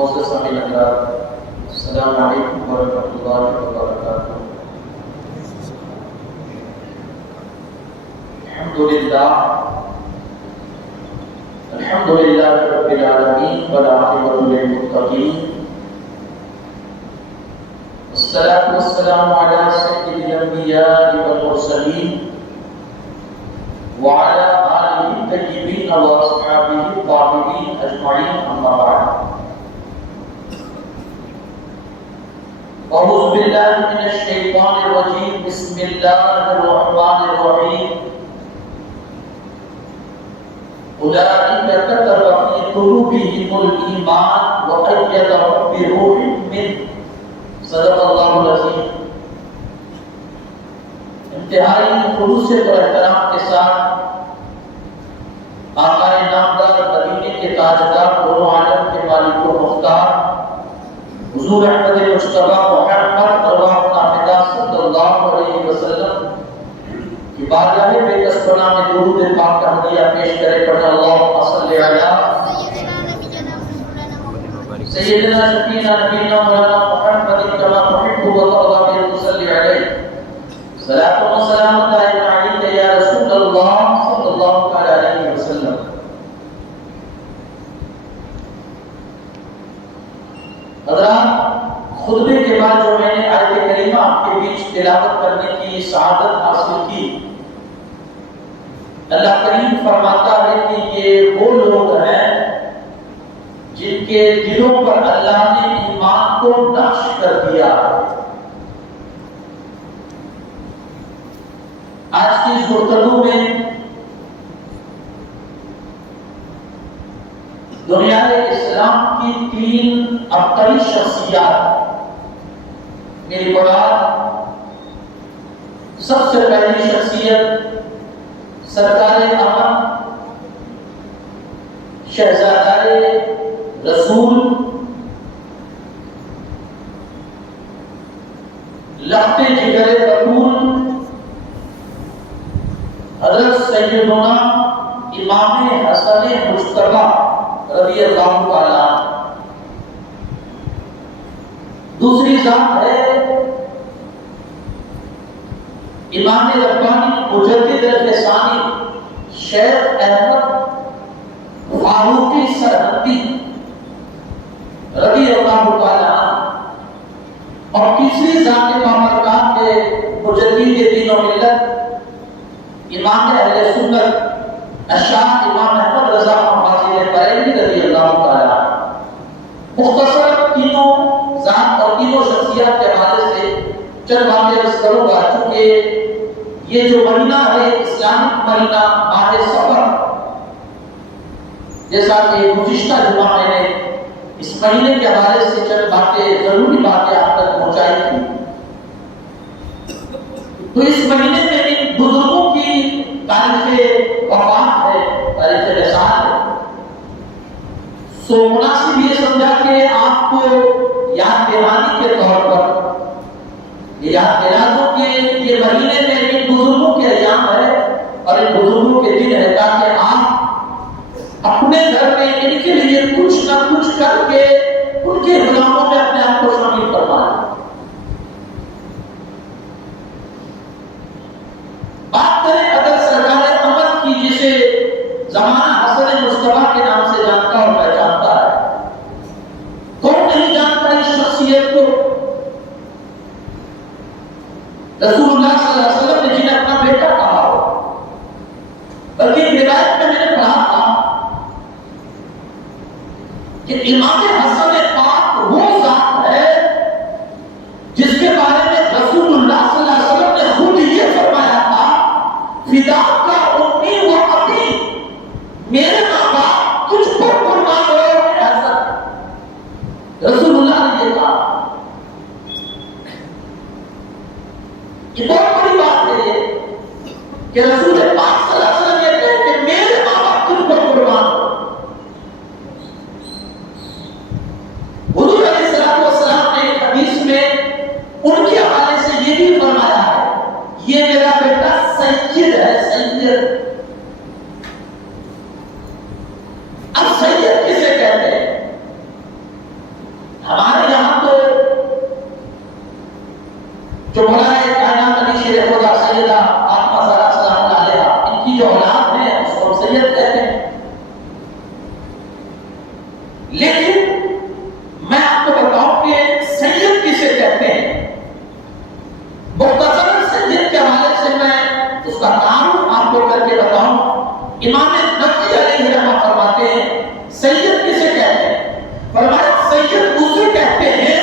معزز سامعین حضرات، السلام علیکم ورحمۃ اللہ وبرکاتہ۔ الحمدللہ رب العالمین والعاقبۃ للمتقین، والصلاة والسلام علی سید الانبیاء والمرسلین وعلی آلہ الطیبین واصحابہ الطاہرین اجمعین، اما بعد۔ اعوذ باللہ من الشیطان الرجیم، بسم اللہ الرحمن الرحیم۔ اولئک کتب فی قلوبہم الایمان وأیدہم بروح منہ، صدق اللہ العظیم۔ انتہائی خلوص و احترام کے ساتھ آقا نامدار مدینے کے تاجدار دونوں عالم کے مالک و مختار حضور احمد مجتبی محمد ارواح صلی اللہ علیہ وسلم کی بارگاہ بے کسبنا میں درود پاک کا ہدیہ پیش کرے، پڑھیں اللہم صلی علی سیدنا شفیعنا نبینا مولانا محمد کما تحب و ترضى صلی علیہ، صلاۃ و سلام علیک یا رسول اللہ صلی اللہ علیہ وسلم۔ حضرات، خطبے کے بعد جو میں نے آیت کریمہ آپ کے بیچ تلاوت کرنے کی سعادت حاصل کی، اللہ کریم فرماتا ہے کہ یہ وہ لوگ ہیں جن کے دلوں پر اللہ نے ایمان کو نقش کر دیا ہے۔ آج کی اس گفتگو میں دنیا اسلام کی تین ابطلی شخصیات، میری مراد سب سے پہلی شخصیت سرکار امن شہزادہ رسول لخت جگر رسول حضرت سیدنا امام حسن مجتبی رضی اللہ تعالیٰ۔ دوسری ذات ہے امام ربانی مجدد ثانی شیخ احمد فاروقی سرحدی رضی اللہ تعالیٰ۔ اور تیسری ذات بامرکات کے مجدد دین و ملت امام اہل سنت الشاہ امام احمد رضا فاضل بریلوی رضی اللہ تعالیٰ۔ مختصر تینوں ذات اور تینوں شخصیات کے حوالے سے چند باتیں عرض کروں گا، چونکہ یہ جو مہینہ ہے اسلامک مہینہ ماہ سفر، جیسا کہ گزشتہ جمعہ میں نے اس مہینے کے حوالے سے چند باتیں ضروری باتیں آپ تک پہنچائی تھی، تو اس مہینے میں ان بزرگوں کی تاریخ وفات ہے، تاریخ رسالت ہے، سو مناسب یہ سمجھا کہ آپ کو یاد دہانی کے طور پر یہ یاد دلا دو کہ یہ مہینے میں ان بزرگوں کے ایام ہے اور ان بزرگوں کے دن ہے، تاکہ آپ اپنے گھر میں ان کے لیے کچھ نہ کچھ کر کے ان کے غلاموں میں اپنے آپ کو شامل فرمائیں۔ بات کریں اگر سرکار امر کی، جسے زمانہ حسن مجتبی کے نام سے جانتا اور پہچانتا ہے، کون نہیں جانتا اس شخصیت کو؟ رسول اللہ صلی اللہ علیہ وسلم نے جنہیں اپنا بیٹا کہا ہو، بلکہ روایت میں نے پڑھا تھا کہ امام حسن پاک وہ ذات ہے جس کے بارے میں رسول اللہ صلی اللہ علیہ وسلم نے خود یہ فرمایا تھا، فدا کا امی و ابی، میرے ماں باپ تجھ پر قربان ہو میرے حسن۔ رسول اللہ نے یہ کہا، یہ بہت بڑی بات ہے کہ رسول پاک صلی اللہ علیہ وسلم یہ کہے کہ میرے ماں باپ تجھ پر قربان ہو۔ حضور علیہ السلام نے ایک حدیث میں ان کے حوالے سے یہ بھی فرمایا ہے، یہ میرا بیٹا سید ہے، سید۔ اب سید کسے کہتے ہیں؟ ہمارے یہاں تو جو بلائے کائنات علی شیر خدا سیدہ فاطمہ زہرا سلام اللہ علیہا، ان کی جو اولاد ہے اس کو ہم سید کہتے ہیں. لیکن میں آپ کو بتاؤں کہ سید کسے کہتے ہیں. مختصراً سید کے حوالے سے میں اس کا تعارف آپ کو کر کے بتاؤں. امام نقوی علیہ رحمہ فرماتے ہیں سید کسے کہتے ہیں. فرمایا سید اسے کہتے ہیں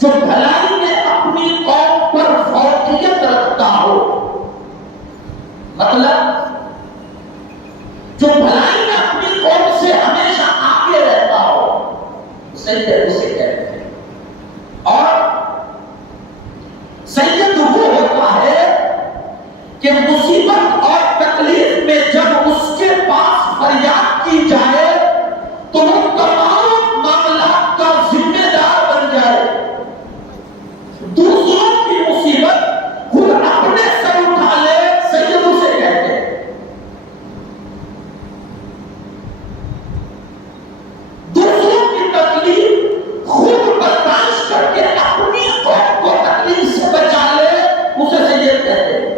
جو بھلائی میں اپنی قوم پر فوقیت رکھتا ہو. مطلب جو بھلائی میں اپنی قوم سے ہمیشہ آگے رہتا ہو سید اسے کہتے ہیں. اور سید وہ ہوتا ہے کہ مصیبت اور تکلیف میں جب اس کے پاس فریاد کی جائے تو وہ تمام معاملات کا ذمہ دار بن جائے. دوسروں کی مصیبت خود اپنے سر اٹھا لے سید اسے کہتے ہیں. دوسروں کی تکلیف خود برداشت کر کے اپنی قوم کو تکلیف سے بچا لے اسے سید کہتے ہیں.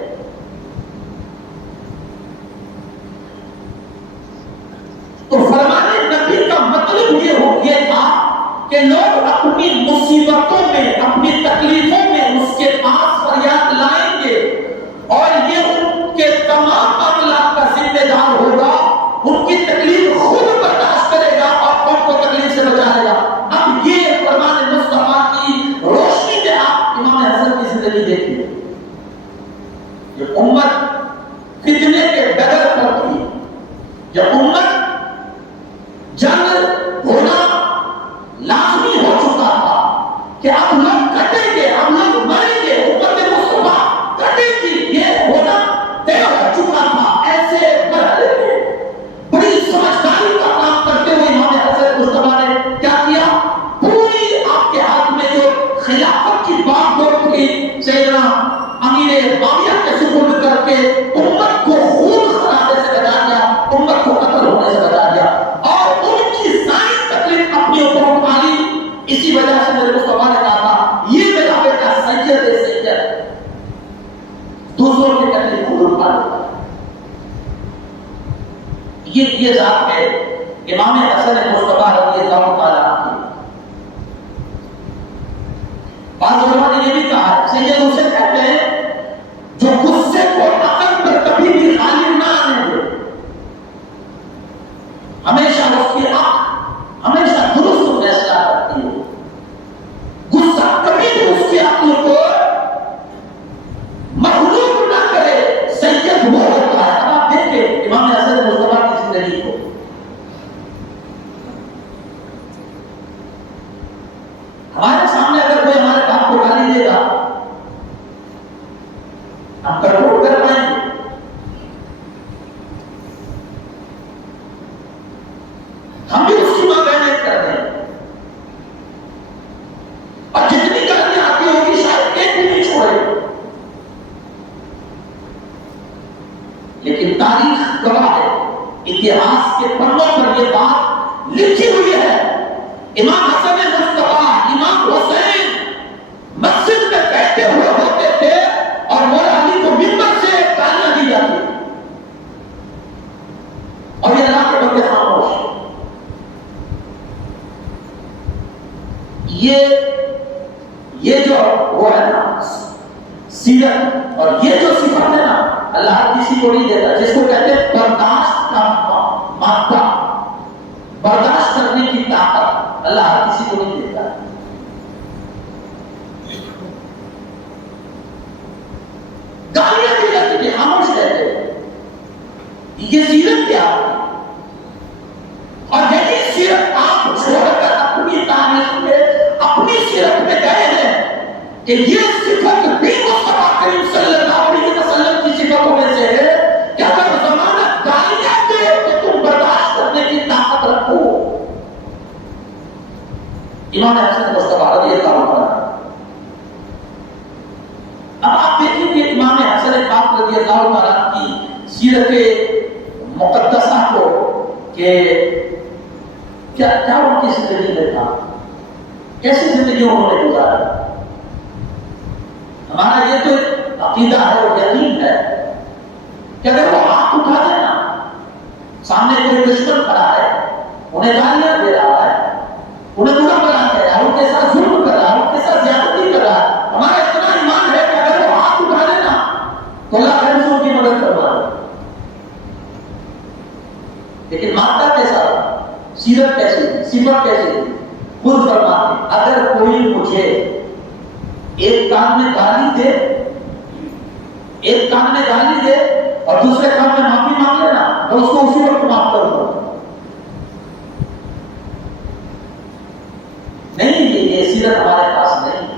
تو فرمانے نبی کا مطلب یہ تھا کہ لوگ اپنی مصیبتوں میں اپنی تکلیفوں میں اس کے پاس فریاد لائیں گے اور یہ ان کے تمام معاملات کا ذمہ دار ہوگا. ان کی تکلیف خود برداشت کرے گا اور قوم کو تکلیف سے بچائے گا. اب یہ فرمان مصطفیٰ کی روشنی میں آپ امام حسن کی زندگی دیکھیے. یہ امت فتنے کے ڈگر پر تھی. یہ امت جنگ ہونا لازمی ہو چکا تھا کہ اب لوگ کٹیں گے, اب لوگ مریں گے, امت مصطفیٰ کٹے گی, یہ ہونا طے ہو چکا تھا. ایسے مرحلے میں بڑی سمجھداری کا کام کرتے ہوئے امام حسن مصطفیٰ نے کیا کیا, پوری آپ کے ہاتھ میں جو خلافت کی بات دوڑ تھی سیدنا امیر معاویہ کے سپرد کر کے امت کو خون خرابے سے بچا دیا, امت کو قتل ہونے سے بچا دیا اور ان کی ساری تکلیف اپنی اوپر اٹھا لی. اسی وجہ سے میرے مصطفیٰ نے کہا تھا یہ میرا بیٹا سید ہے, سید دوسروں کی تکلیف خود اٹھا لیتا. یہ ذات ہے امام حسن مصطفیٰ رضی اللہ تعالیٰ عنہ. بعض علماء نے یہ بھی کہا ہے سید اسے کہتے ہیں جو غصے کو عقل پر کبھی بھی غالب نہ آنے دے, ہمیشہ اس کی عقل ہمیشہ درست فیصلہ کرتی ہے. غصہ کبھی بھی اس کی عقل کو مغلوب نہ کرے. سید وہ ہوتا ہے. اب آپ دیکھیں امام حسن مصطفیٰ کی زندگی کو. ہمارے سامنے اگر کوئی ہمارے باپ کو گالی دے گا ہم کنٹرول کر پائیں گے. ہم بھی اس کی ماں بہنیں کر رہے ہیں اور جتنی گالیاں آتی ہوگی شاید ایک بھی نہیں چھوڑے. لیکن تاریخ گواہ ہے, اتہاس کے پنوں پر یہ بات لکھی ہوئی ہے. امام حسن مصطفیٰ امام حسین مسجد میں بیٹھے ہوئے ہوتے تھے اور مولا علی کو منبر سے گالیاں دی جاتی اور یہ اللہ کے بندے خاموش. یہ جو وہ ہے نا سیرت اور یہ جو صفت ہے نا اللہ کسی کو نہیں دیتا, جس کو کہتے ہیں برداشت کا مادہ, برداشت کرنے کی طاقت اللہ ہر کسی کو نہیں دیتا. گالیاں دی جاتی تھی, خاموش رہتے. یہ سیرت کیا ہے اور یہی سیرت آپ چھوڑ کر اپنی تاریخ میں اپنی سیرت میں گئے ہیں کہ یہ صفت بھی مصطفیٰ کریم صلی اللہ علیہ وسلم کی صفتوں میں سے ہے کہ اگر زمانہ گالیاں دے تو تم برداشت کرنے کی طاقت رکھو. امام حسن مصطفیٰ رضی اللہ عنہ. اب آپ دیکھیں کہ امام حسن پاک رضی اللہ عنہ کی سیرت مقدسہ کو, کہ کیا ان کی زندگی میں تھا. کیسی زندگی انہوں نے گزاری. ہمارا یہ تو عقیدہ ہے اور یقین ہے کہ اگر وہ ہاتھ اٹھا دے نا، سامنے کوئی دشمن کھڑا ہے، انہیں گالیاں دے رہا ہے، انہیں برا بنا کر رہا ہے، ان کے ساتھ ظلم کر رہا ہے، ان کے ساتھ زیادتی کر رہا ہے، ہمارا اتنا ایمان ہے کہ اگر وہ ہاتھ اٹھا دے نا تو اللہ خیر سے ان کی مدد کروا دے. لیکن مادہ کیسا سیرت کیسی، صفت کیسی؟ خود فرماتے اگر کوئی مجھے ایک کان میں گالی دے، ایک کان میں گالی دے اور دوسرے کان میں معافی مانگ لینا تو اس کو اسی وقت معاف کر دو. نہیں، یہ سیرت ہمارے پاس نہیں.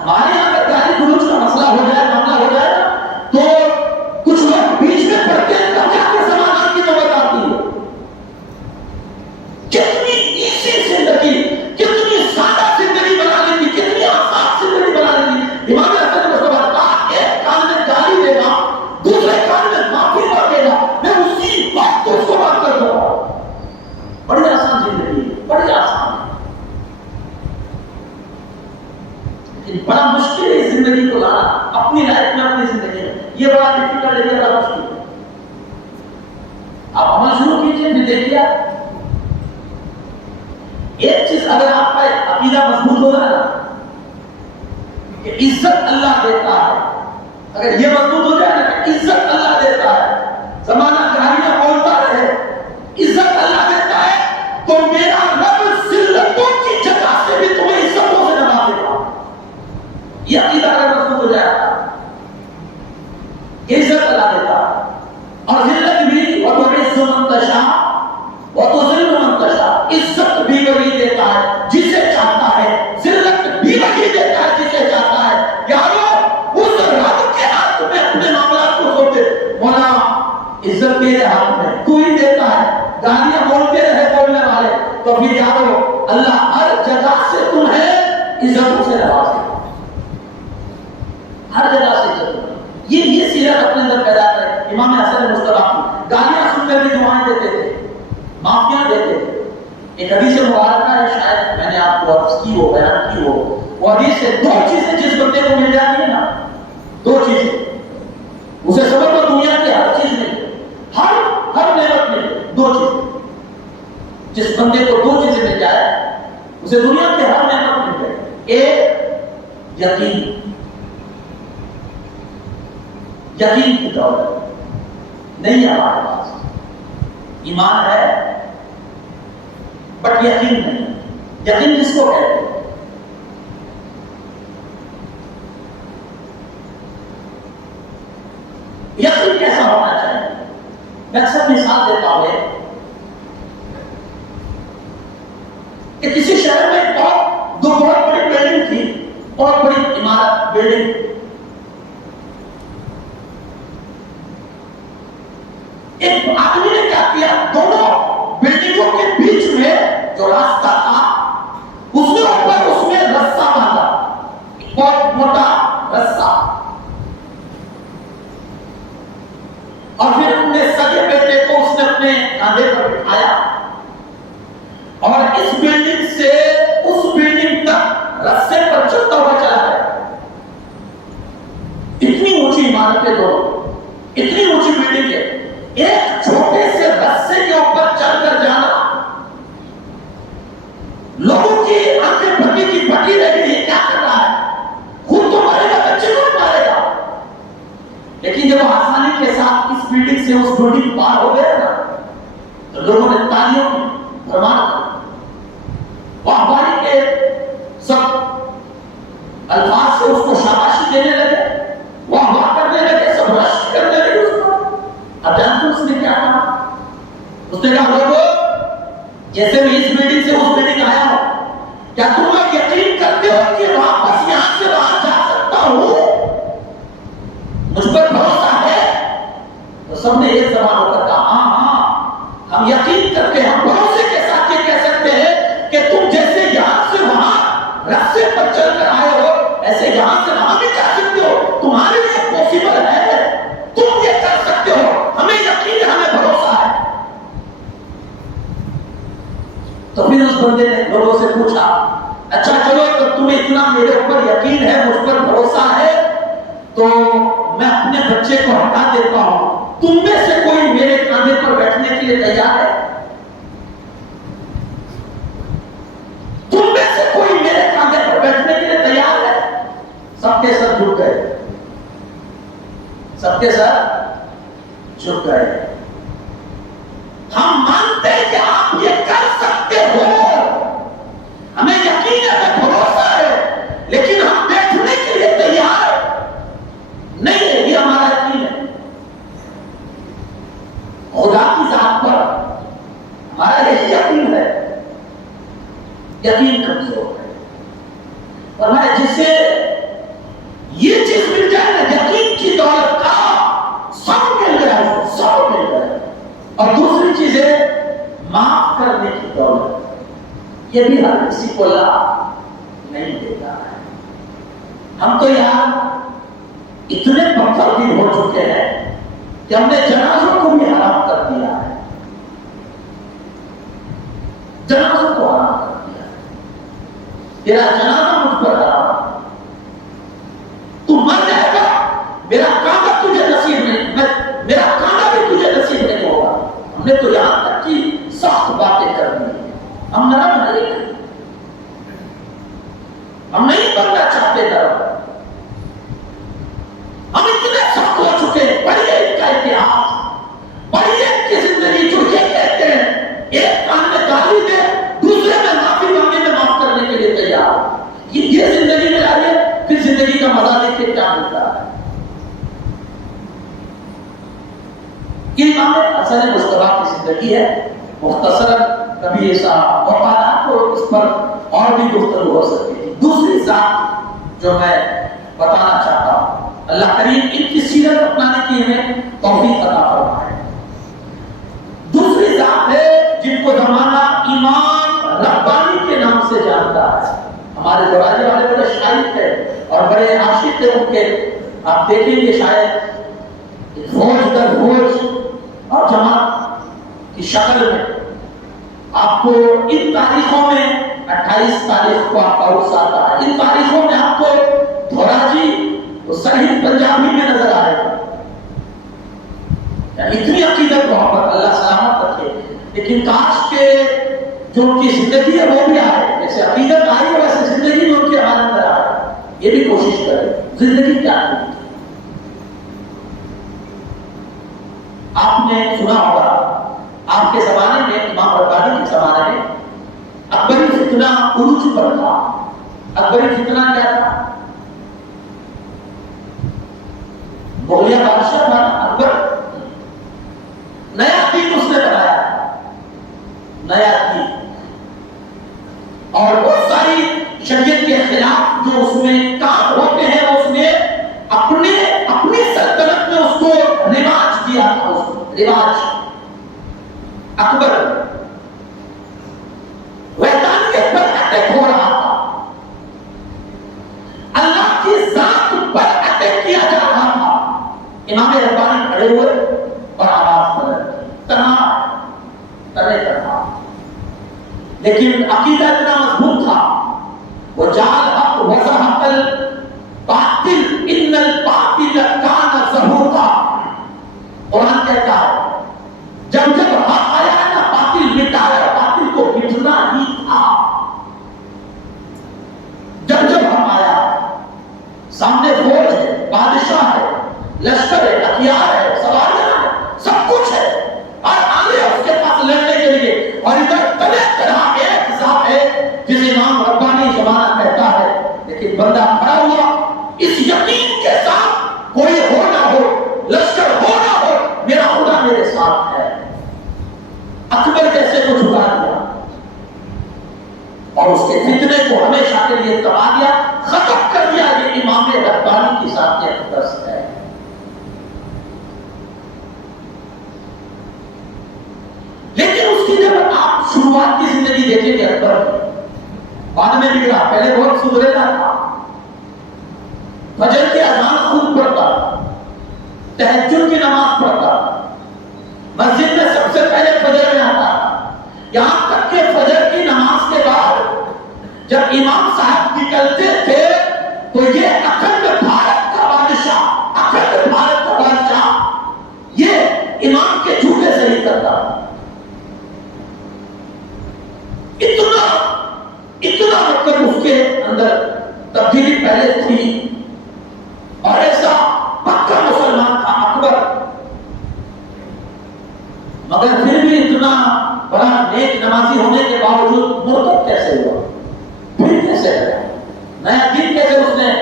ہمارے یہاں اگر گالی گلوچ کا مسئلہ ہو جائے، معاملہ ہو جائے تو کچھ لوگ بیچ میں پڑتے ہیں، تب جا کے سماجات کی نوبت آتی ہے. کتنی ایسی زندگی، کتنی سادہ زندگی بنا لی تھی، کتنی آسان زندگی بنا لی تھی. امام حسن نے کہا ایک کان میں گالی دے گا، دوسرے کان میں معافی مانگے گا، میں اسی وقت اس کو معاف کر دوں گا. بڑی آسان زندگی، بڑی آسان. لیکن بڑا مشکل ہے زندگی کو لانا اپنی لائف میں، اپنی زندگی میں. یہ بڑا ڈیفیکلٹ ہے، یہ بڑا مشکل ہے. آپ عمل شروع کیجئے، پھر دیکھیے. ایک چیز اگر آپ کا عقیدہ مضبوط ہوگا نا کہ عزت اللہ دیتا ہے، اگر یہ مضبوط ہو جائے نا کہ عزت اللہ دیتا ہے، زمانہ گالیاں بولتا رہے، عزت اللہ دیتا ہے، تو میرا رب ذلتوں کی جگہ سے بھی تمہیں عزتوں سے نوازے گا. یہ عقیدہ اگر مضبوط ہو جائے گا کہ عزت اللہ دیتا ہے، اور ذلت بھی وَتُعِزُّ مَن تَشَاءُ وَتُذِلُّ مَن تَشَاءُ. عزت بھی وہی دیتا ہے جسے چاہتا ہے، ذلت بھی وہی دیتا ہے جسے چاہتا ہے. یارو اس رب کے ہاتھ میں اپنے معاملات کو سوچے. مولا عزت میرے ہاتھ میں، تو ہی دیتا ہے. گالیاں بولتے رہے بولنے والے، تو پھر یارو اللہ ہر جگہ سے تمہیں عزتوں سے نوازے گا، ہر جگہ سے عزت. یہ سیرت اپنے اندر پیدا کرے. امام حسن مصطفیٰ کی گالیاں سن کر بھی دعائیں دیتے تھے، معافیاں دیتے تھے. ایک حدیث مبارکہ ہے، شاید میں نے آپ کو عرض کی ہو، بیان کی ہو. وہ حدیث سے دو چیزیں جس بندے کو مل جاتی ہیں نا، دو چیزیں، اسے سمجھ لو دنیا کی ہر چیز میں، ہر نعمت میں دو چیزیں. جس بندے کو دو چیزیں مل جائے اسے دنیا کی ہر نعمت مل جائے. ایک یقین، یقین کی دولت نہیں ہے ہمارے پاس. ایمان ہے بٹ یقین نہیں. یقین جس کو کہتے ہیں، یقین کیسا ہونا چاہیے؟ میں اکثر مثال دیتا ہوں کہ کسی شہر میں دو بہت بڑی بلڈنگ تھی، بہت بڑی عمارت، بلڈنگ. ایک آدمی نے کیا کیا، دونوں بلڈنگوں کے بیچ میں جو راستہ تھا اس کے اوپر اس میں رسہ باندھا، بہت موٹا رسہ، اور پھر اپنے سگے بیٹے کو اس نے اپنے کاندھے پر بٹھایا اور اس بلڈنگ سے اس بلڈنگ تک رسے پر چلتا ہوا چلا گیا. اتنی اونچی عمارتیں، دونوں اتنی اونچی بلڈنگ ہے، ایک چھوٹے سے رسے کے اوپر چل کر جانا لوگوں کی آنکھیں بھٹی کی بھٹی رہ گئی. کیا کر رہا ہے؟ خود تو مرے گا، بچے کو مارے گا. لیکن جب آسانی کے ساتھ اس بلڈنگ سے اس بلڈنگ پار ہو گیا نا تو لوگوں نے تالیوں کی بھرمار کی، واہواہی کے سب الفاظ سے اس کو شاباشی دینے لگے، واہ واہ کرنے لگے، سب رش کرنے لگے اس کو. اب جانتے اس نے کیا کہا؟ اس نے کہا لوگوں، جیسے میں اس بلڈنگ سے اس بلڈنگ آیا ہوں، کیا تم لوگ یقین کرتے ہو کہ واپس یہاں سے وہاں جا سکتا ہوں؟ مجھ پر بھروسہ ہے؟ تو سب نے ایک زبان ہو کر کہا ہاں ہاں ہم یقین کرتے ہیں، ہم بھروسے کے ساتھ یہ کہہ سکتے ہیں کہ تم جیسے یہاں سے وہاں راستے پر چل کر آئے ہو، ایسے یہاں سے وہاں بھی جا سکتے ہو. تمہارے لیے پوسیبل ہے، تم یہ کر سکتے ہو، ہمیں یقین ہے، ہمیں بھروسہ ہے. تو پھر اس بندے نے لوگوں سے پوچھا اچھا چلو تو تمہیں اتنا میرے اوپر یقین ہے، مجھ پر بھروسہ ہے، تو میں اپنے بچے کو ہٹا دیتا ہوں، تم میں سے کوئی میرے کاندھے پر بیٹھنے کے لیے تیار ہے؟ تم میں سے کوئی میرے کاندھے پر بیٹھنے کے لیے تیار ہے؟ سب کے سر جھک گئے، سب کے سر جھک گئے۔ ہم مانتے ہیں کہ آپ یہ کر سکتے ہو، ہمیں یقین ہے، بھروسہ ہے، لیکن ہم بیٹھنے کے لیے تیار نہیں ہے، یہ ہمارا یقین ہے۔ خدا کی ذات پر ہمارا یہی یقین ہے، یقین کمزور ہے۔ فرمایا جسے یہ چیز مل جائے نا، یقین کی دولت کا، سب مل جائے، سب مل جائے۔ اور دوسری چیز ہے معاف کرنے کی دولت، یہ بھی ہر کسی کو اللہ نہیں دیتا ہے۔ ہم تو یہاں اتنے پتھر بھی ہو چکے ہیں کہ ہم نے جنازوں کو بھی حرام کر دیا ہے، جنازوں کو حرام کر دیا ہے۔ تیرا جنازہ مجھ پر حرام، تو مر جائے گا، میرا کانا تجھے نصیب نہیں، میرا کانا بھی تجھے نصیب نہیں ہوگا۔ ہم نے تو یہاں تک کی سخت باتیں کر دی، ہم نرم نہیں ہیں، ہم نہیں بننا چاہتے نرم، ہم اتنے سخت ہو چکے ہیں۔ پڑھیے ان کا اتہاس، پڑھیے ان کی زندگی، جو یہ کہتے ہیں ایک کان میں گالی دے، دوسرے میں معافی مانگے میں معاف کرنے کے لیے تیار، یہ زندگی میں آئیے، پھر زندگی کا مزہ دیکھے کیا ملتا ہے۔ یہ امام حسن مصطفیٰ کی زندگی ہے، مختصراً کبھی ایسا موقع نہ تو اس پر اور بھی گفتگو ہو سکتی تھی۔ دوسری ذات جو میں بتانا چاہتا ہوں، اللہ کریم ان کی سیرت اپنانے کی ہمیں توفیق عطا فرمائے۔ دوسری ذات ہے جن کو زمانہ امام ربانی کے نام سے جانتا ہے۔ ہمارے دورانی والے بڑے شاعر تھے اور بڑے عاشق تھے ان کے، آپ دیکھیں گے شاید فوج در فوج اور جماعت کی شکل میں آپ کو ان تاریخوں میں 28 تاریخ کو آپ کا عرص آتا ہے، ان تاریخوں میں آپ کو دھوراجی صحیح پنجابی میں نظر آئے گا، یعنی اتنی عقیدت وہاں پر، اللہ سلامت رکھے۔ لیکن کاش کے جو ان کی زندگی ہے وہ بھی آئے، جیسے عقیدت آئی ہے ویسے زندگی میں ان کے حال اندر آئے، یہ بھی کوشش کریں۔ زندگی کیا ہے؟ آپ نے سنا ہوگا آپ کے زمانے میں، امام ربانی کے زمانے میں اکبری فتنہ عروج پر تھا۔ اکبری فتنہ کیا تھا؟ مغلیہ بادشاہ تھا اکبر، نیا دین اس نے بنایا، نیا دین، اور بہت ساری شریعت کے خلاف جو اس میں کام ہوتے ہیں اس نے اپنی سلطنت میں اس کو رواج دیا تھا، اس کو رواج۔ اکبر وحدانیت پر اٹیک ہو رہا تھا، اللہ کی ذات پر اٹیک کیا جا رہا تھا۔ امام ربانی کھڑے ہوئے اور آواز بدل، تنہا، لیکن عقیدہ اتنا مضبوط تھا، وہ جال حق وزحق الباطل ان الباطل کان زہوقا۔ قرآن کہتا ہے جب حق آیا ہے نا، باطل مٹایا، باطل کو مٹنا ہی تھا۔ جب حق آیا، سامنے فوج ہے، بادشاہ ہے، لشکر ہے، ہتھیار ہے، سواریاں ہے، سب کچھ ہے، اور آگے اس کے پاس لڑنے کے لیے، اور ادھر طرح ایک ذات ہے جسے امام ربانی زمانہ کہتا ہے، لیکن بندہ کھڑا ہوا اس یقین کے ساتھ، کوئی ہو نہ ہو، لشکر ہو نہ ہو، میرا خدا میرے ساتھ ہے۔ اکبر کیسے کو جھکا دیا اور اس کے فتنے کو ہمیشہ کے لیے تباہ دیا، ختم کر دیا۔ یہ امام ربانی کی ذات کے اقدس ہے۔ لیکن اس کی جب آپ شروعات کی زندگی دیکھیں گے اکبر کی، بعد میں بگڑا، پہلے بہت سدھریلا تھا، فجر کی اذان خود پڑھتا، تہجد کی نماز پڑھتا، مسجد میں سب سے پہلے فجر میں آتا، یہاں تک کہ فجر کی تو یہ اکھنڈ بھارت کا بادشاہ، اکھنڈ بھارت کا بادشاہ یہ امام کے جھوٹے سے ہی کرتا، اتنا مطلب اس کے اندر تبدیلی پہلے تھی، اور ایسا پکا مسلمان تھا اکبر، مگر پھر بھی اتنا بڑا نیک نمازی ہونے کے باوجود مرتد کیسے ہوا؟ پھر کیسے ہوا؟ نیا دین کیسے اس نے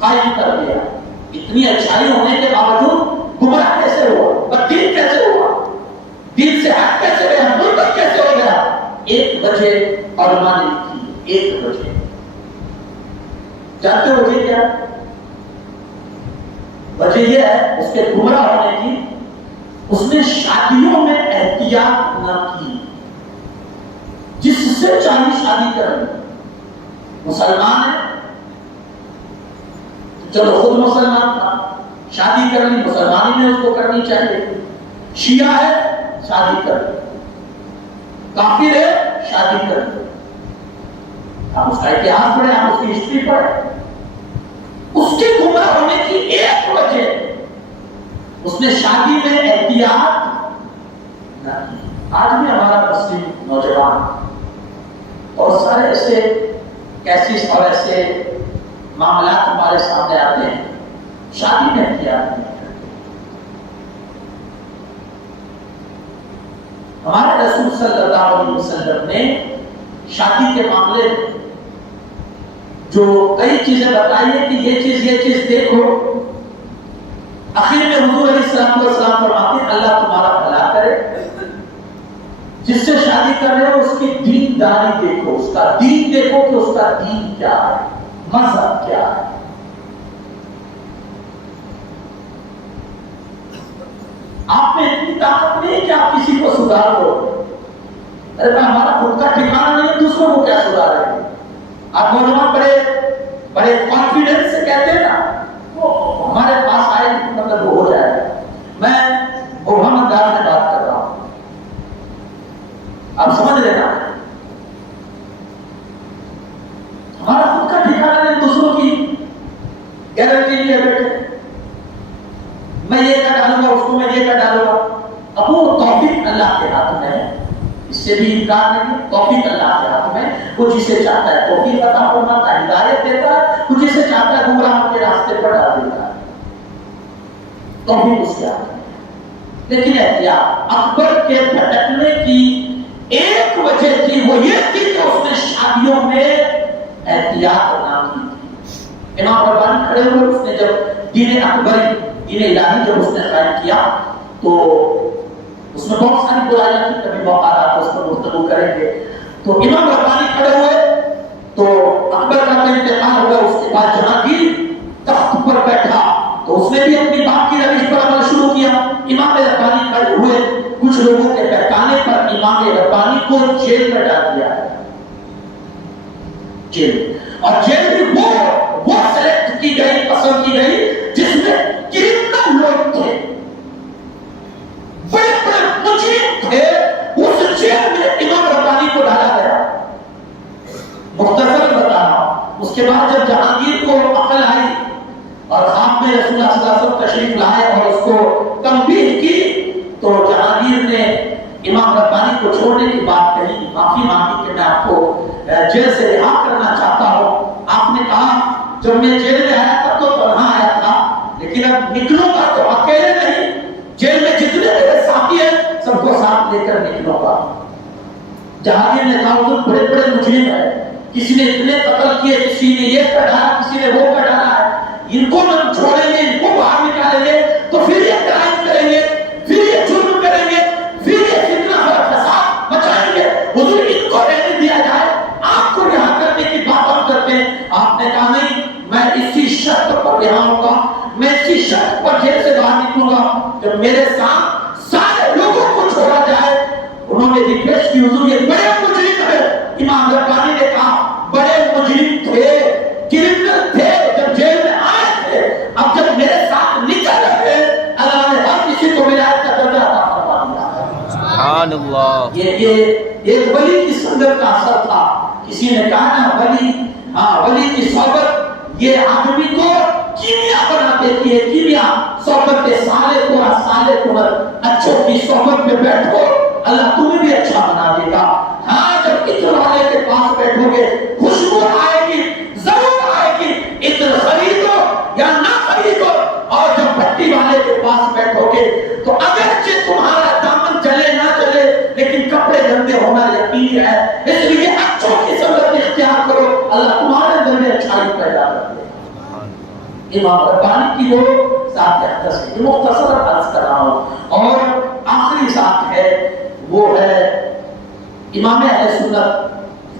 قائم کر دیا؟ اتنی اچھائی ہونے کے باوجود گمراہ کیسے ہوا؟ بددین کیسے ہوا؟ دین سے ہٹ کیسے گیا؟ مرتد کیسے ہو گیا؟ ایک وجہ علماء نے لکھی، ایک وجہ جانتے ہو وجہ کیا؟ وجہ یہ ہے اس کے گمراہ ہونے کی، اس نے شادیوں میں احتیاط نہ کی، جس سے چاہیے شادی کر لی۔ مسلمان ہے چلو خود مسلمان تھا، شادی کر لی، مسلمانی میں اس کو کرنی چاہیے۔ شیعہ ہے شادی کر لی، کافر ہے شادی کر لی۔ آپ اس کا اتہاس پڑھیں، آپ اس کی ہسٹری پڑھیں، اس کے گمراہ ہونے کی ایک وجہ اس نے شادی میں احتیاط نہ کی۔ آج بھی ہمارا مسلم نوجوان اور سارے ایسے کیسز اور ایسے معاملات ہمارے سامنے آتے ہیں، شادی میں احتیاط نہیں کرتے۔ ہمارے رسول صلی اللہ علیہ وسلم نے شادی کے معاملے میں جو کئی چیزیں بتائی ہیں کہ یہ چیز دیکھو، آخر میں حضور علیہ السلام فرماتے ہیں اللہ تمہارا بھلا کرے، جس سے شادی کر رہے ہو اس کی دین داری دیکھو، اس کا دین دیکھو کہ اس کا دین کیا ہے، مذہب کیا ہے۔ آپ میں اتنی طاقت نہیں کہ آپ کسی کو سدھار دو، ارے میں ہمارا خود کا ٹھکانا نہیں، دوسروں کو کیا سدھارے؟ آپ نوجوان بڑے کانفیڈنس سے کہتے ہیں نا ہمارے پاس آئے مطلب وہ ہو جائے گا۔ میں محمد دار سے بات کر رہا ہوں، آپ سمجھ رہے نا؟ ہمارا خود کا ٹھکانا نہیں، دوسروں کی گارنٹی نہیں ہے بیٹے، میں یہ کر ڈالوں گا، اس کو میں یہ کر ڈالوں گا۔ اب وہ توفیق اللہ کے ہاتھ میں ہے، اس سے بھی انکار نہیں، توفیق اللہ کے ہاتھ میں، وہ جسے چاہتا ہے توفیق عطا فرماتا ہے، ہدایت دیتا ہے، وہ جسے چاہتا ہے گمراہ کے راستے پر ڈال دیتا ہے، توفیق اس کے ہاتھ میں۔ لیکن احتیاط اکبر کے بھٹکنے کی ایک وجہ تھی، وہ یہ تھی کہ اس نے شادیوں میں احتیاط نہ کی تھی۔ امام ربانی کھڑے ہوئے، اس نے جب دین اکبری، دین الہی جب اس نے قائم کیا تو اس میں بہت ساری برائیاں تھیں، کبھی موقع رہا تو اس پر گفتگو کریں گے۔ تو امام ربانی کھڑے ہوئے تو اکبر کا انتقال ہوا، اس کے بعد جہانگیر تخت پر بیٹھا تو اس نے بھی اپنی باپ کی روش پر عمل شروع کیا۔ امام ربانی کھڑے ہوئے، کچھ لوگوں کے بہکانے پر امام ربانی کو جیل میں ڈال دیا ہے، جیل، اور جیل بھی وہ سلیکٹ کی گئی، پسند کی گئی جس میں کرمنل لوگ تھے، بڑے بڑے مجرم تھے، اس جیل میں امام ربانی کو ڈالا گیا۔ مختصر بتا رہا ہوں، اس کے بعد جب جہانگیر کو عقل آئی اور خواب میں رسول اللہ صلی اللہ علیہ وسلم تشریف لائے اور اس کو تنبیہ کی تو جہانگیر نے امام ربانی کو چھوڑنے کی بات کہی، معافی مانگی کہ میں آپ کو جیل سے رہا کرنا چاہتا ہوں۔ آپ نے کہا جب میں جیل میں آیا تب تو تنہا آیا تھا، لیکن اب نکلوں گا تو اکیلے نہیں، جیل میں جتنے میرے ساتھی ہیں سب کو ساتھ لے کر نکلوں گا۔ جہانگیر نے کہا وہ بڑے بڑے مجرم ہیں، کسی نے اتنے قتل کیے، کسی نے یہ کر ڈالا، کسی نے وہ کر ڈالا ہے، ان کو ہم چھوڑیں گے، ان کو باہر نکالیں گے تو پھر یہ کرائم کریں گے، پھر یہ جرم کریں گے، پھر یہ فتنہ اور فساد مچائیں گے، حضور ان کو رہنے دیا جائے، آپ کو رہا کرنے کی بات ہم کرتے ہیں۔ آپ نے کہا نہیں، میں اسی شرط پر رہا ہوں گا، میں اسی شرط پر جیل سے باہر نکلوں گا جب میرے ساتھ سارے لوگوں کو چھوڑا جائے۔ انہوں نے ریکویسٹ کی حضور یہ بڑے مجرم ہیں، امام ربانی نے کہا بڑے مجرم تھے، کرمنل تھے، جب جیل میں آئے تھے، اب جب میرے ساتھ نکل رہے اللہ نے ہر کسی کو ولایت کا درجہ عطا فرما دیا۔ سبحان اللہ۔ یہ ایک ولی کی سنگت کا اثر تھا۔ کسی نے کہا نا ولی، ہاں ولی کی صحبت یہ آدمی کو کیمیا بنا دیتی ہے. کیمیا صحبت صالح اچھوں کی صحبت میں بیٹھو اللہ تمہیں بھی اچھا بنا دے گا. ہاں جب عطر والے کے پاس بیٹھو گے خوشبو آئے گی, ضرور آئے گی. عطر خریدو یا نہ خریدو. اور جب پٹی والے کے پاس بیٹھو گے تو اگرچہ تمہارا دامن چلے نہ چلے لیکن کپڑے گندے ہونا یقینی ہے. اس لیے اچھوں کی صحبت اختیار کرو, اللہ تمہارے دل میں اچھائی پیدا کر دے. امام ربانی کی وہ ذات اقدس ہے, مختصر عرض کر رہا ہوں. اور آخری ذات ہے وہ ہے امام اہل سنت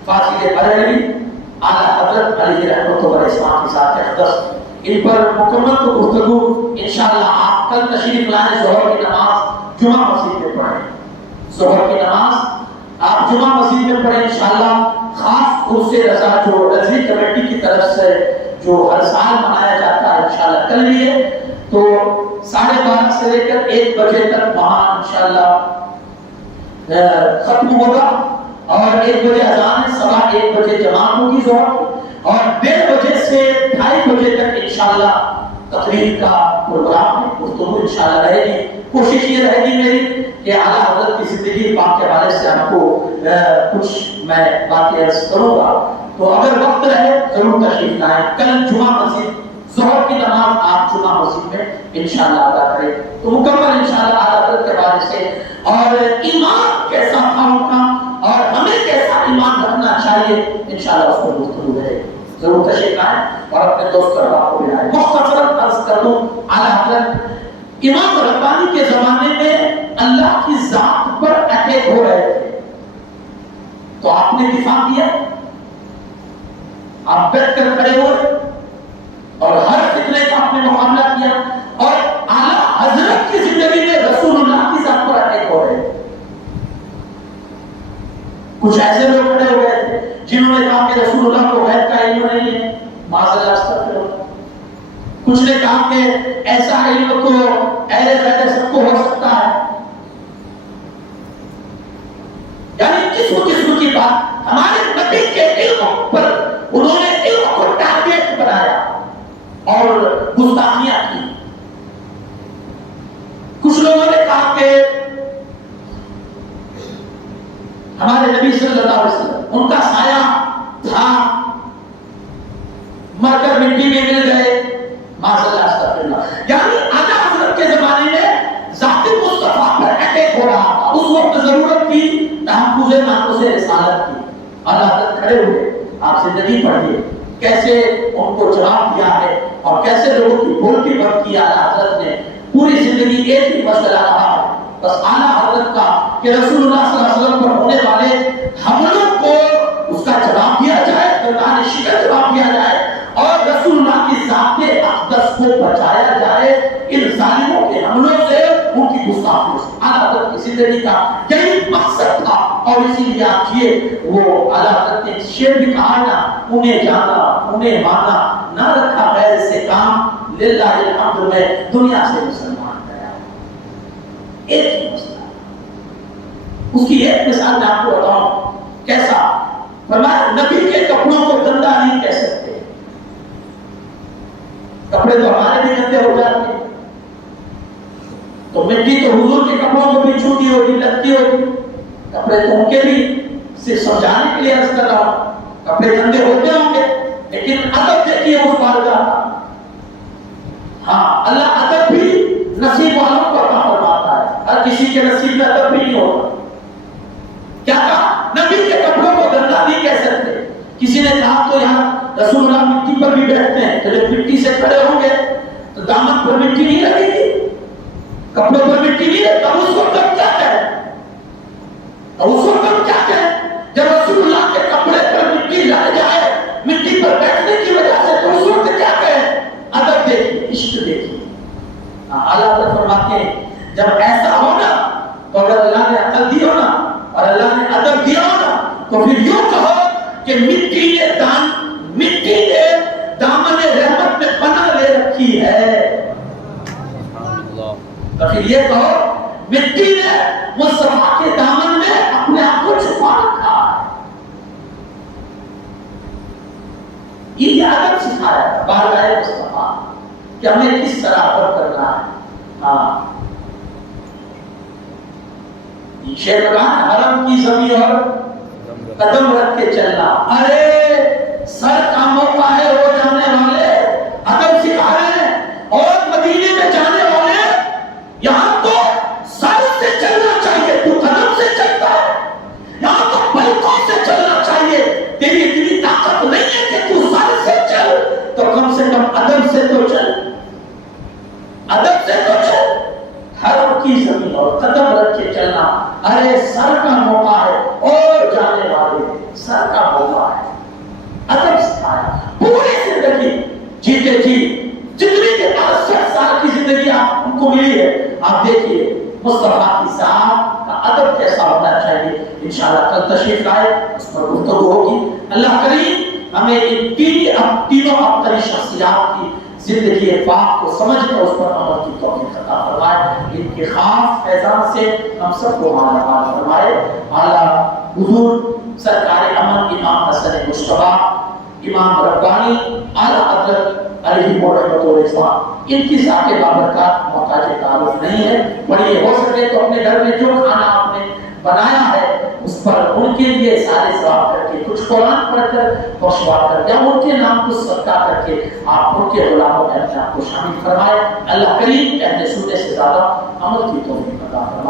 فاضل بریلوی اعلیٰ حضرت علیہ رحمۃ اللہ علیہ کی ذات اقدس. ان پر مکمل تو گفتگو انشاءاللہ آپ کل تشریف لائیں. ظہر کی نماز جمعہ مسجد میں پڑھیں. ظہر کی نماز آپ جمعہ مسجد میں پڑھیں انشاءاللہ. خاص عرس رضا جو رضوی کمیٹی کی طرف سے جو ہر سال منایا جاتا ہے انشاءاللہ کل بھی ہے, تو 12:30 سے لے کر 1 بجے تک وہاں انشاءاللہ ختم ہوگا. اور 1 بجے اذان ہے, 1:15 بجے جماعت ہوگی ظہر, اور 1:30 بجے سے 2:30 بجے تک انشاءاللہ تقریر کا پروگرام ہے. گفتگو انشاءاللہ رہے گی. کوشش یہ رہے گی میری کہ اعلیٰ حضرت کی زندگی پاک کے حوالے سے آپ کو کچھ میں باتیں عرض کروں گا. تو اگر وقت رہے ضرور تشریف لائیں. کل جمعہ مسجد ظہر کی نماز آپ جمعہ مسجد میں انشاءاللہ ادا کریں. تو مکمل انشاءاللہ اعلیٰ حضرت کے حوالے سے اور ایمان کیسا تھا ان کا اور ہمیں کیسا ایمان رکھنا چاہیے انشاءاللہ اس پر گفتگو رہے. ضرور تشریف لائیں اور اپنے دوست احباب کو بھی لائیں. مختصراً عرض کر دوں, اعلیٰ حضرت امام ربانی کے زمانے میں اللہ کی ذات پر اٹیک ہو رہے تھے, تو آپ نے دفاع کیا, آپ بیٹھ کر کھڑے ہوئے اور ہر فتنے کا آپ نے مقابلہ کیا. اور اعلیٰ حضرت کی زندگی میں رسول اللہ کی ذات پر اٹیک ہو رہے. کچھ ایسے لوگ کھڑے ہوئے تھے جنہوں نے کہا کہ رسول اللہ کو غیب کا علم نہیں ہے, معاذ اللہ استغفر اللہ. کچھ نے کہا کہ ایسا علم تو اہل غیب سب کو ہو سکتا ہے. یعنی قسم کی بات ہمارے نبی کے علم پر انہوں نے علم کو ٹارگیٹ بنایا اور گستاخیاں کی. کچھ لوگوں نے کہا کہ ہمارے نبی صلی اللہ علیہ وسلم ان کا سایہ تھا, مر کر مٹی میں مل گئے, معاذ اللہ استغفر اللہ. یعنی اعلیٰ حضرت کے زمانے میں ذات مصطفیٰ پر اٹیک ہو رہا تھا. اس وقت ضرورت تھی تحفظ ناموس رسالت کی. اعلیٰ حضرت کھڑے ہوئے, آپ زندگی پڑھیے کیسے ان کو جواب دیا ہے اور کیسے لوگوں کی بول کی بات کی. اعلیٰ حضرت نے پوری زندگی ایک ہی مسئلہ رہا ہے بس اعلیٰ حضرت کا کہ رسول اللہ صلی اللہ علیہ وسلم پر ہونے والے حملوں کو اس کا جواب دیا جائے, قرآن شکر جواب دیا جائے اور رسول اللہ کی ذات اقدس کو بچایا جائے ان ظالموں کے حملوں سے, ان کی گستاخیوں سے. اعلیٰ حضرت کی زندگی کا یہی مقصد تھا. اور اسی لیے آپ کیے وہ اعلیٰ حضرت نے شعر بھی کہا نا, انہیں جانا انہیں مانا نہ رکھا غیر سے کام, للہ الحمد میں دنیا سے مسلمان گیا. ایک ہی مسئلہ, اس کی ایک مثال میں آپ کو بتاؤں کیسا. فرمایا نبی کے کپڑوں کو گندا نہیں کہہ سکتے. کپڑے تو ہمارے بھی گندے ہو جاتے ہیں, تو مٹی تو حضور کے کپڑوں کو بھی چھوٹی ہوگی, لگتی ہوگی. کپڑے تو ان کے بھی صرف سمجھانے کے لیے عرض کر رہا ہوں, کپڑے گندے ہوتے ہوں گے لیکن ادب دیکھیے اس بارگاہ کا. ہاں اللہ ادب بھی نصیب والوں کو عطا فرماتا ہے, ہر کسی کے نصیب میں ادب بھی نہیں ہوتا. کیا کہا نبی کے کپڑوں کو گندا نہیں کہہ سکتے. کسی نے کہا تو یہاں رسول اللہ مٹی پر بھی بیٹھتے ہیں, تو جب مٹی سے کھڑے ہوں گے تو دامن پر مٹی نہیں لگے گی, کپڑوں پر مٹی نہیں لگے, تب اس وقت ہم کیا کہیں, اور اس وقت ہم کیا کہیں جب رسول اللہ کے کپڑے پر مٹی لگ جائے مٹی پر بیٹھنے کی وجہ سے, تو اس وقت کیا کہیں. ادب دیکھیے, عشق دیکھیے. اعلیٰ حضرت فرماتے ہیں جب ایسا ہو نا تو اگر اللہ نے عقل دی ہو نا اور اللہ نے ادب دیا ہو نا تو پھر یوں کہو کہ مٹی نے دامن رحمت میں پناہ لے رکھی ہے. تو پھر یہ کہو مٹی نے مصطفیٰ کے دامن میں اپنے آپ کو چھپا رکھا ہے. یہ ادب سکھایا بارگاہ مصطفیٰ کہ ہمیں کس طرح ادب کرنا ہے. ہاں شیطان حرم کی زمین اور قدم رکھ کے چلنا. ارے سر کا موقع ہے ہو جانے والے ادب سکھا رہے ہیں. اور مدینے میں جانے والے یہاں تو سر سے چلنا چاہیے, تو قدم سے چلتا ہے. یہاں تو پلکوں سے چلنا چاہیے. تیری اتنی طاقت نہیں ہے کہ تو سر سے چل, تو کم سے کم ادب سے تو چل, ادب سے تو چل. حرم کی زمین اور قدم رکھ کے چلنا. ارے سر کا موقع ہے اور جانے والے سر کا موقع ہے. ادب سکھایا. پوری زندگی جیتے جی جتنی کے پاس 60 سال کی زندگی آپ ان کو ملی ہے, آپ دیکھیے مصطفیٰ کی ذات کا ادب کیسا ہونا چاہیے. انشاءاللہ کل تشریف لائے, اس پر گفتگو ہوگی. اللہ کریم ہمیں ان تینوں ابتری شخصیات کی زندگی پاک کو سمجھ کر اس پر عمل کی توفیق عطا فرمائے. ان کے خاص فیضان سے ہم سب کو مالا مال فرمائے. اعلیٰ حضور سرکار امن امام حسن مجتبیٰ امام ربانی اعلیٰ حضرت علیہ رحمۃ الرضوان, ان کی ذات بابرکات محتاج تعارف نہیں ہے. بڑی ہو سکے تو اپنے گھر میں جو کھانا آپ نے بنایا ہے اس پر ان کے لیے سارے ثواب کر کے کچھ قرآن پڑھ کر بخشوا کر یا ان کے نام کو صدقہ کر کے آپ ان کے غلاموں میں اپنے آپ کو شامل فرمائے. اللہ کریم کہنے سننے سے زیادہ عمل کی توفیق عطا فرمائے.